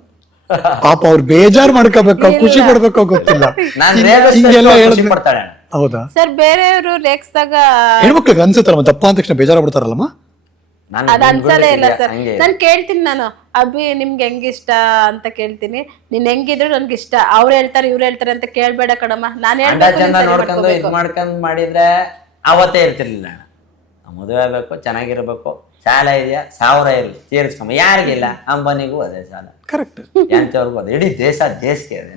ಪಾಪ ಅವ್ರು ಬೇಜಾರ್ ಮಾಡ್ಕೋಬೇಕು ಖುಷಿ ಪಡ್ಬೇಕು ಗೊತ್ತಿಲ್ಲ.
ನಾನು
ಹಿಂಗ್- ಹಿಂಗೆಲ್ಲ
ಖುಷಿ
ಹೇಳಿದ್ರೆ
ಪಡ್ತಾಳೆ.
ಹೌದಾ?
ಸರ್ ಬೇರೆಯವರು ರೇಗ್ಸ್ದಾಗ
ಹೆಣ್ಮಕ್ಳಿಗೆ ಅನ್ಸುತ್ತಲ್ಲ ದಪ್ಪ ಅಂದ ತಕ್ಷಣ ಬೇಜಾರಾಗ್ಬಿಡ್ತಾರಲ್ಲಮ್ಮ
ನಾನು
ಅದ್ ಅನ್ಸದೇ ಇಲ್ಲ ಸರ್.
ಹಂಗೆ
ನಾನ್ ಕೇಳ್ತೀನಿ ನಾನು. ಅಭಿ ನಿಮ್ಗೆ ಹೆಂಗಿಷ್ಟ ಅಂತ ಕೇಳ್ತೀನಿ. ನೀನ್ ಹೆಂಗಿದ್ರು ನನ್ಗೆ ಇಷ್ಟ. ಅವ್ರು ಹೇಳ್ತಾರೆ ಇವ್ರು ಹೇಳ್ತಾರೆ ಅಂತ ಕೇಳ್ಬೇಡ ಕಣಮ್ಮ. ನಾನು
ಅಂಡ
ಹೇಳ್ಬೇಕು
ಚಂದ
ಸರಿ
ನೋಡ್ಕೊಂಡು. ಇದ್ ಮಾಡ್ಕೊಂಡ್ ಮಾಡಿದ್ರೆ ಅವತ್ತೇ ಇರ್ತಿರ್ಲಿಲ್ಲ ಮದುವೆ ಆಗಬೇಕು ಚೆನ್ನಾಗಿರ್ಬೇಕು. ಸಾಲ ಇದೆಯಾ? ಸಾವಿರ ಇರಲಿ. ತೀರಿಸ್ಕೊಂಬ. ಯಾರಿಗಿಲ್ಲ? ಅಂಬನಿಗೂ ಅದೇ ಸಾಲ
ಕರೆಕ್ಟ್
ಎಂತವ್ರಿಗೂ ಅದೇ. ಇಡೀ ದೇಶ ದೇಶಕ್ಕೆ ಅದೇ.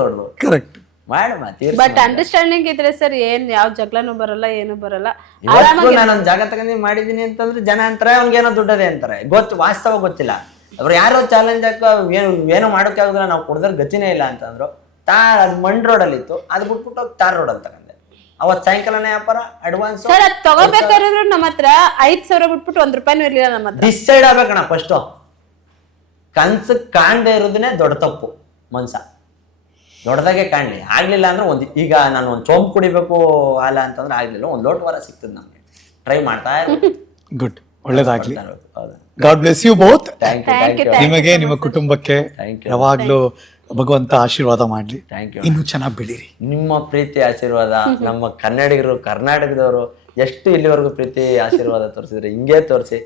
ದೊಡ್ಡದು
ಕರೆಕ್ಟ್
ಮಾಡಮ್ಮ ತೀರ್ಸ್
ಬಟ್ ಅಂಡರ್ಸ್ಟ್ಯಾಂಡಿಂಗ್ ಇದ್ರೆ ಸರ್ ಏನ್ ಯಾವ ಜಗಳನು ಬರಲ್ಲ ಏನು ಬರಲ್ಲ.
ಇವತ್ತು ನಾನು ಒಂದು ಜಾಗ ತಗೊಂಡು ಮಾಡಿದೀನಿ ಅಂತಂದ್ರೆ ಜನ ಅಂತಾರೆ ಅವ್ನಿಗೇನೋ ದುಡ್ಡದೆ ಅಂತಾರೆ. ಗೊತ್ತು ವಾಸ್ತವ ಗೊತ್ತಿಲ್ಲ. ಅವ್ರು ಯಾರೋ ಚಾಲೆಂಜ್ ಹಾಕ ಏನು ಏನೋ ಮಾಡೋಕೆ ಆಗುದಿಲ್ಲ ನಾವು ಕುಡ್ದ್ರೆ ಗತಿನೇ ಇಲ್ಲ ಅಂತಂದ್ರು. ತಾರ್ ಅದು ಮಂಡ್ ಅಲ್ಲಿ ಇತ್ತು ಅದು ಬಿಟ್ಬಿಟ್ಟು ಹೋಗಿ ತಾರ್ ರೋಡ್ ತಗೊಂಡೆ. ಅವತ್ತು ಸಾಯಂಕಾಲನೇ ವ್ಯಾಪಾರ ಅಡ್ವಾನ್ಸ್
ಸರ್ ಅದ್ ತಗೋಬೇಕಾದ್ರು ನಮ್ಮ ಹತ್ರ ಐದ್ ಸಾವಿರ ಬಿಟ್ಬಿಟ್ಟು ಒಂದ್ ರೂಪಾಯಿನೂ ಇರ್ಲಿಲ್ಲ ನಮ್ಮ ಹತ್ರ.
ಡಿಸೈಡ್ ಆಗ್ಬೇಕಣ್ಣ ಫಸ್ಟು ಕನ್ಸು ಕಾಣದೇ ಇರೋದನ್ನೇ ದೊಡ್ಡ ತಪ್ಪು ಮನ್ಸ. ದೊಡ್ಡದಾಗೆ ಕಾಣಲಿ. ಆಗ್ಲಿಲ್ಲ ಅಂದ್ರೆ ಒಂದು ಈಗ ನಾನು ಒಂದು ಚೋಂಪ್ ಕುಡಿಬೇಕು ಅಲ್ಲ ಅಂತಂದ್ರೆ ಆಗ್ಲಿಲ್ಲ. ಒಂದು ಲೋಟ ವಾರ ಸಿಗ್ತದೆ ನಮಗೆ. ಟ್ರೈ ಮಾಡ್ತಾ
ಗುಡ್ ಒಳ್ಳೇದಾಗ್ಲಿ.
ಹೌದು.
God bless you both
thank you thank you
ನಿಮಗೆ ನಿಮ್ಮ ಕುಟುಂಬಕ್ಕೆ
Thank
ಯಾವಾಗ್ಲೂ ಭಗವಂತ ಆಶೀರ್ವಾದ ಮಾಡಲಿ.
ಥ್ಯಾಂಕ್ ಯು
ಇನ್ನು ಚೆನ್ನಾಗಿ ಬೆಳೀರಿ.
ನಿಮ್ಮ ಪ್ರೀತಿ ಆಶೀರ್ವಾದ ನಮ್ಮ ಕನ್ನಡಿಗರು ಕರ್ನಾಟಕದವರು ಎಷ್ಟು ಇಲ್ಲಿವರೆಗೂ ಪ್ರೀತಿ ಆಶೀರ್ವಾದ ತೋರಿಸಿದ್ರೆ ಹಿಂಗೆ ತೋರಿಸಿ.